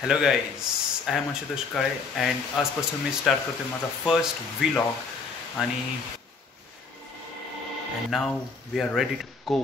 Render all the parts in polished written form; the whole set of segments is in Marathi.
Hello guys, I am Ashutosh Kale and आजपासून मी स्टार्ट करतो माझा फर्स्ट व्लॉग आणि नाव we are ready to go.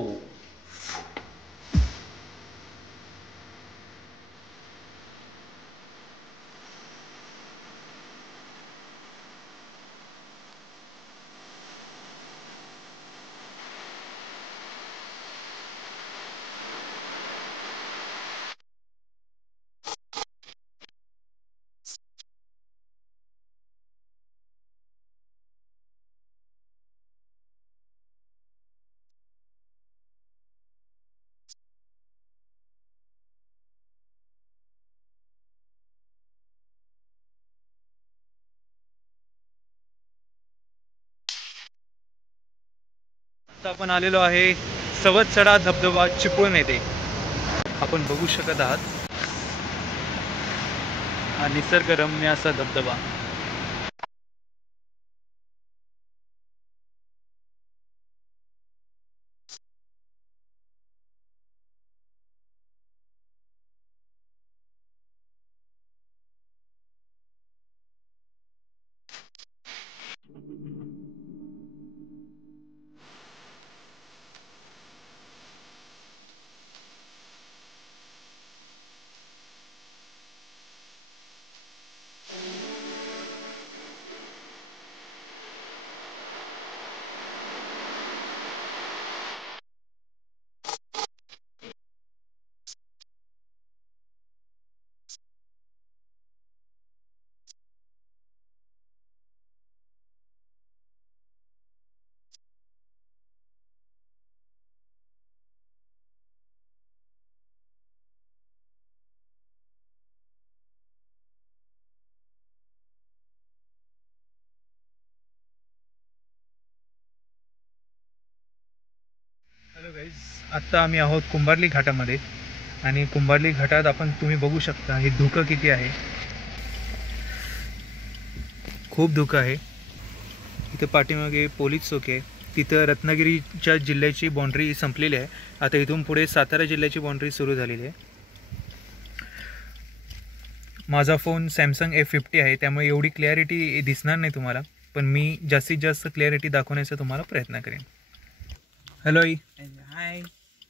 आता आपण आलेलो आहे सवतसडा धबधबा चिपळूण येथे. आपण बघू शकत आहात हा निसर्गरम्य असा धबधबा. हॅलो गाईज, आत्ता आम्ही आहोत कुंभार्ली घाटामध्ये आणि कुंभार्ली घाटात तुम्ही बघू शकता हे धुकं किती आहे. खूप धुकं आहे. इथं पाठीमागे पोलीस चौकी आहे. तिथं रत्नागिरीच्या जिल्ह्याची बाँड्री संपलेली आहे. आता इथून पुढे सातारा जिल्ह्याची बाँड्री सुरू झालेली आहे. माझा फोन सॅमसंग F50 आहे, त्यामुळे एवढी क्लॅरिटी दिसणार नाही तुम्हाला, पण मी जास्तीत जास्त क्लॅरिटी दाखवण्याचा तुम्हाला प्रयत्न करेन. हॅलो आई. हाय.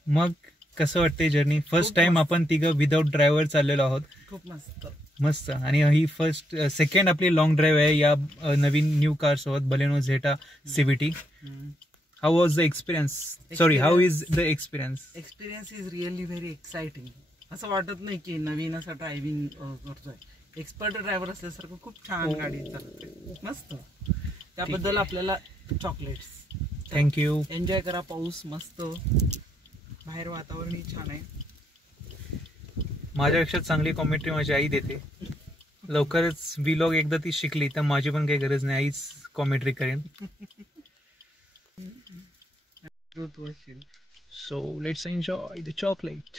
मग कसं वाटतंय जर्नी? फर्स्ट टाइम आपण तिघं विदाउट ड्रायव्हर चाललेलो आहोत. खूप मस्त मस्त. आणि ही सेकंड आपली लॉंग ड्राईव्ह आहे या नवीन न्यू कार सोबत, Baleno Zeta CVT. How was the experience? Sorry, how is the experience? Experience is really very exciting. असं वाटत नाही की नवीन असं ड्रायव्हिंग करतोय. एक्सपर्ट ड्रायव्हर असल्यासारखं खूप छान गाडी चालवते. मस्त. त्याबद्दल आपल्याला चॉकलेट्स. थँक्यू. एन्जॉय करा. पाऊस मस्त, बाहेर वातावरणही छान आहे. माझ्यापेक्षा चांगली कॉमेंट्री माझी आई देते. लवकरच व्लॉग एकदा ती शिकली तर माझी पण काही गरज नाही, आईच कॉमेंट्री करेन. So let's enjoy the chocolate.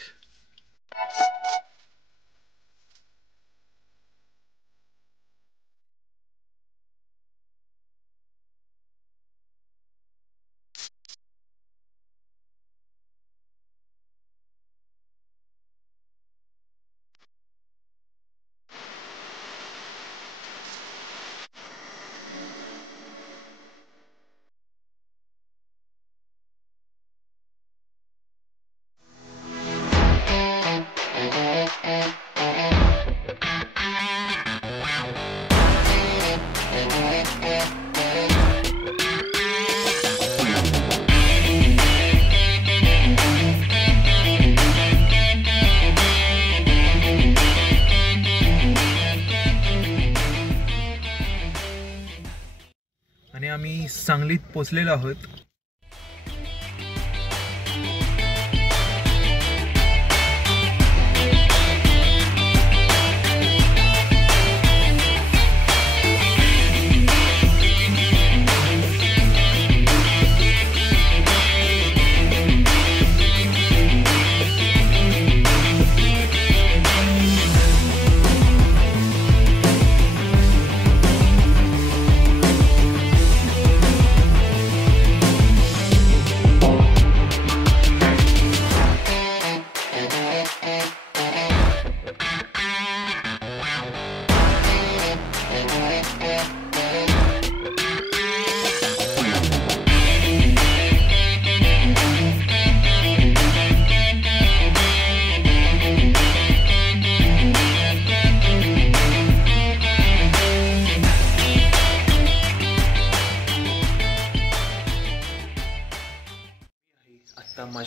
आणि आम्ही सांगलीत पोचलेलो आहोत.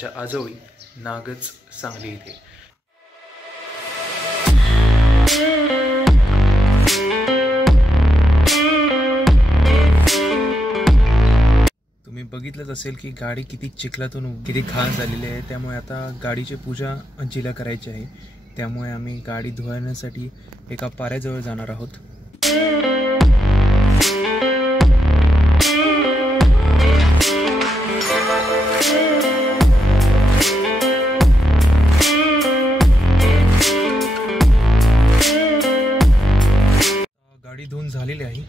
माझ्या आजोळी नागच सांगली इथे. तुम्ही बघितलंच असेल की गाडी किती चिखलातून किती घाण झालेली आहे. त्यामुळे आता गाडीची पूजा आजीला करायची आहे. त्यामुळे आम्ही गाडी धुवण्यासाठी एका पाऱ्याजवळ जाणार आहोत. गाडी धुवून झालेली आहे.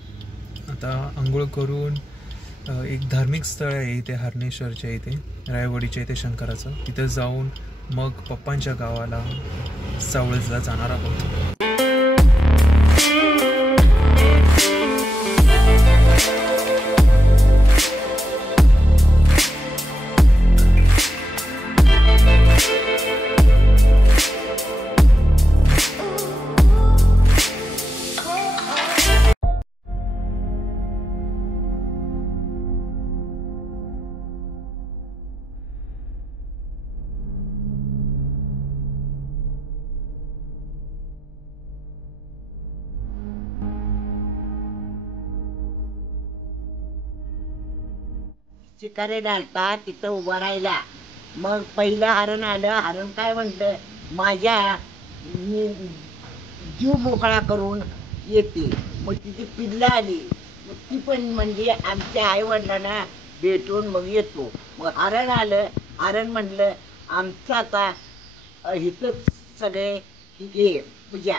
आता आंघोळ करून एक धार्मिक स्थळ आहे इथे हरणेश्वरच्या इथे रायवाडीच्या इथे शंकराचं, तिथं जाऊन मग पप्पांच्या गावाला सावळजला जाणार आहोत. चिकारे डालतात तिथं उभा राहिला. मग पहिलं हरण आलं. हरण काय म्हणतं, माझ्या जीव मोकळा करून येते. मग तिथे पिल्लं आली. मग ती पण म्हणजे आमच्या आई वडिलांना भेटून मग येतो. मग हरण आलं. हरण म्हणलं आमचं आता इथं सगळे हे पूजा.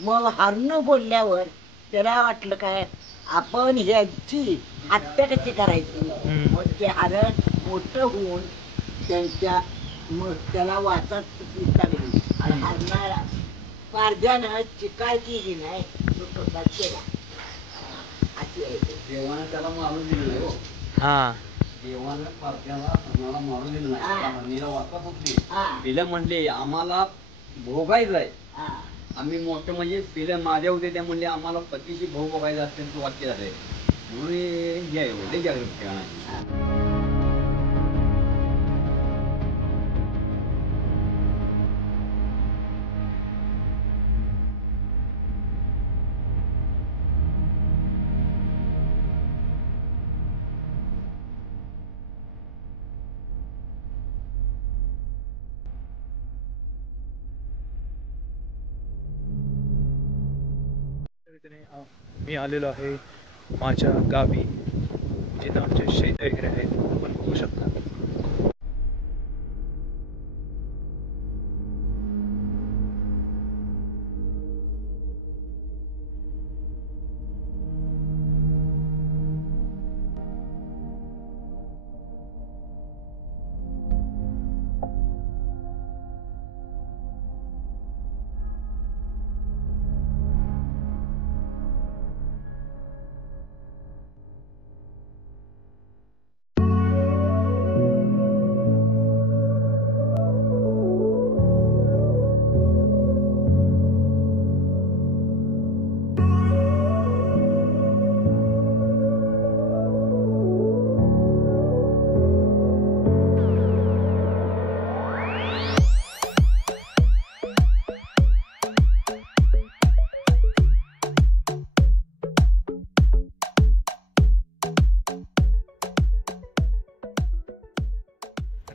मग हरणं बोलल्यावर त्याला वाटलं काय आपण ह्याची हत्या कशी करायची. मग ते हरण मोठं होऊन त्यांच्या मग त्याला वाचत लागली आणि हरणाला पारध्यानं चिकार केली नाही तो प्रसाद केला. अशी आहे देवाने त्याला मारून दिलं हो. हा, देवाने पारध्याला हरणाला मारून दिलं नाही. हरणीला वाचत होती. तिला म्हणले आम्हाला भोगायचंय. आम्ही मोठं म्हणजे तिला माझ्या होते त्या म्हणले आम्हाला पतीशी भाऊ बघायचं असते तो वाक्य झालंय म्हणून घ्याय जागृत ठेवणार. मी आलेलो आहे माझ्या गावी, जिथं आमचे शेत वगैरे आहेत, आपण बघू शकता.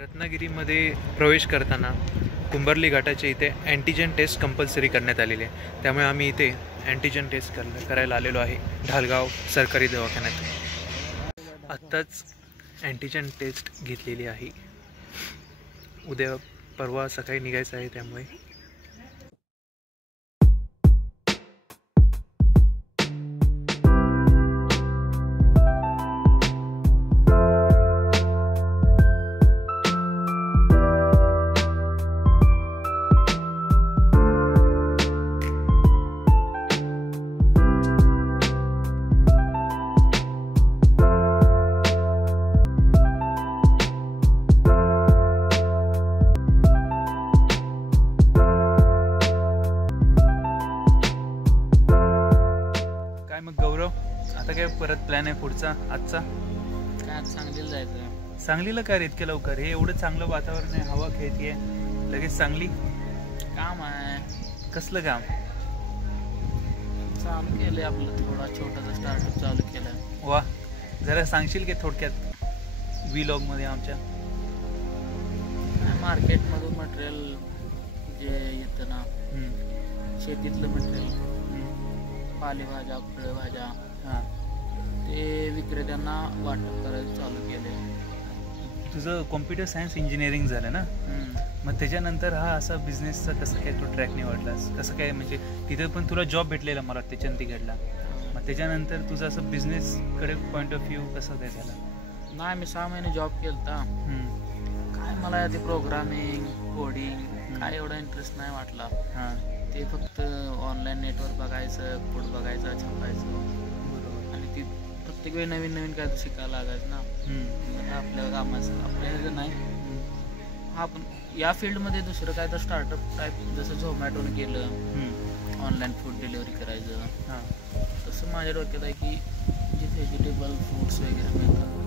रत्नागिरीमध्ये प्रवेश करताना कुंभर्ली घाटाच्या इथे अँटीजन टेस्ट कंपल्सरी करण्यात आलेली आहे. त्यामुळे आम्ही इथे अँटीजन टेस्ट करायला आलेलो आहे ढालगाव सरकारी दवाखान्यात. आत्ताच अँटीजन टेस्ट घेतलेली आहे. उद्या परवा सकाळी निघायचं आहे. त्यामुळे परत प्लॅन आहे पुढचा आजचा काय सांगलीला जायचं. सांगलीला काय रे इतक्या लवकर? हे एवढं चांगलं वातावरण आहे, हवा खेळतीये, लगेच सांगली? काम आहे, कसलं काम? चालू केलंय आपलं थोडा छोटासा स्टार्टअप चालू केलाय. वा, जरा सांगशील की थोडक्यात व्लॉग मध्ये आमच्या? मार्केटमधून मटेरियल जे येतं ना, शेतीतलं मटेरियल, पालेभाज्या, फळभाज्या, हां, ते विक्रेत्यांना वाटप करायचं चालू केले. तुझं कॉम्प्युटर सायन्स इंजिनिअरिंग झालं ना, मग त्याच्यानंतर हा असा बिझनेसचा कसं काय तू ट्रॅक निवडलास? कसं काय म्हणजे तिथे पण तुला जॉब भेटलेला मला वाटतं चंदीगडला, मग त्याच्यानंतर तुझं असं बिझनेसकडे पॉईंट ऑफ व्ह्यू कसं काय झाला? नाही, मी 6 महिने जॉब केलता. काय मला ते प्रोग्रामिंग, कोडिंग काय एवढा इंटरेस्ट नाही वाटला. हां, ते फक्त ऑनलाईन नेटवर बघायचं, कोड बघायचं, छापायचं, आणि ती प्रत्येक वेळी नवीन नवीन काय शिकायला लागायचं ना. आपल्या कामाचं आपल्याला नाही. हा, पण या फील्डमध्ये दुसरं काय तर स्टार्टअप टाईप, जसं झोमॅटोने केलं ऑनलाईन फूड डिलिव्हरी करायचं, हां, तसं माझ्या डोक्यात आहे की जे व्हेजिटेबल फ्रूट्स वगैरे मिळतात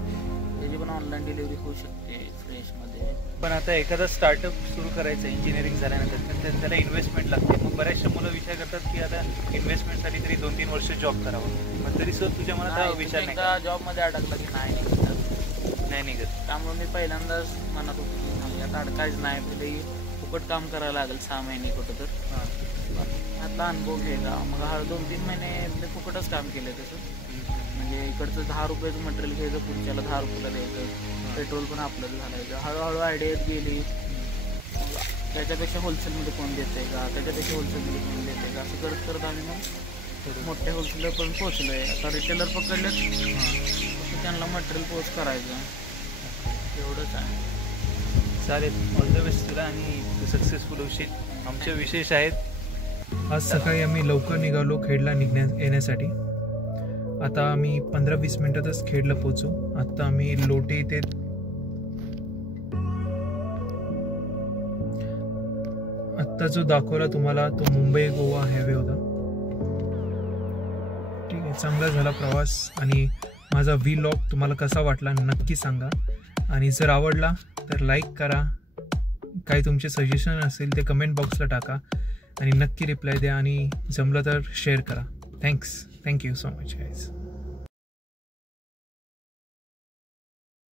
त्याची पण ऑनलाईन डिलिव्हरी होऊ शकते फ्रेशमध्ये. पण आता एखादा स्टार्टअप सुरू करायचं इंजिनिअरिंग झाल्यानंतर तर त्याला इन्व्हेस्टमेंट लागते. मग बऱ्याचशा मुलं विचार करतात की आता इन्व्हेस्टमेंटसाठी तरी 2-3 वर्ष जॉब करावं, पण तरी सर तुझ्या मनात हा विचार नाही एकदा जॉबमध्ये अडकला की नाही निघतात, नाही निघत? त्यामुळे मी पहिल्यांदाच मनात होतो की नाही आता अडकायच नाही, पहिले फुकट काम करायला लागेल 6 महिने कुठं तर, आता अनुभव घ्यायचा. मग 2-3 महिने मी फुकटच काम केलं तसं. म्हणजे इकडचं 10 रुपयाचं मटेरियल घ्यायचं, पुढच्याला 10 रुपयाला द्यायचं, पेट्रोल पण आपल्याला घालायचं. हळूहळू आयडिया येत गेली. त्याच्यापेक्षा होलसेलमध्ये कोण देते का, त्याच्यापेक्षा होलसेलमध्ये कोण देते का, असं करत करत आम्ही मग मोठ्या होलसेलर पण पोहोचलो आहे. आता रिटेलर पकडलेत, फक्त त्यांना मटेरियल पोच करायचं, एवढंच आहे. चालेल, ऑल द बेस्ट तुला आणि तू सक्सेसफुल होशील. आमचे विशेष आहेत. आज सकाळी आम्ही लवकर निघालो खेडला येण्यासाठी. आता आम्ही 15-20 मिनिटातच खेडला पोचू. आता आम्ही लोटे इथे आत्ता जो दाखवला तुम्हाला तो मुंबई गोवा हायवे होता. ठीक आहे, चांगला झाला प्रवास. आणि माझा व्लॉग तुम्हाला कसा वाटला नक्की सांगा, आणि जर आवडला तर लाईक करा. काही तुमचे सजेशन असेल ते कमेंट बॉक्सला टाका आणि नक्की रिप्लाय द्या, आणि जमलं तर शेअर करा. Thank you so much guys.